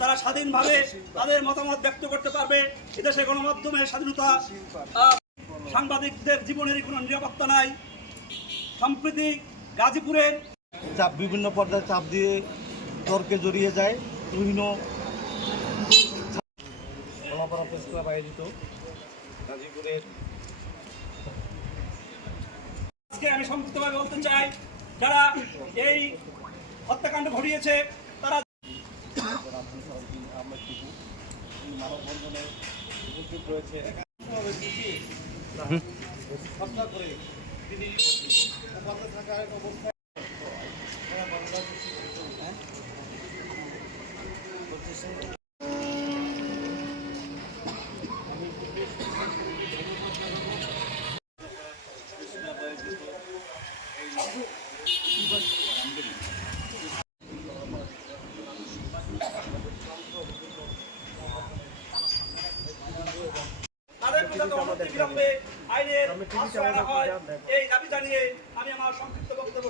তারা স্বাধীনভাবে তাদের মতামত ব্যক্ত করতে পারবে। এদেশে গণমাধ্যমের স্বাধীনতা সাংবাদিকদের জীবনের কোনো নিরাপত্তা নাই। সম্প্রতি গাজীপুরের চাপ বিভিন্ন পর্যায়ে চাপ দিয়ে তর্কে জড়িয়ে যায় বিভিন্ন কলাপাড়া প্রেস ক্লাব আয়োজিত গাজীপুরের। আজকে আমি সংক্ষিপ্তভাবে বলতে চাই যারা এই হত্যাকাণ্ড ঘটিয়েছে তারা মানববন্ধনে উপস্থিত রয়েছে হত্যা করে তিনি থাকা এক অবস্থায় তাদের অনতিবিলম্বে আইনের আশ্রয় হয়। এই দাবি জানিয়ে আমি আমার সংক্ষিপ্ত বক্তব্য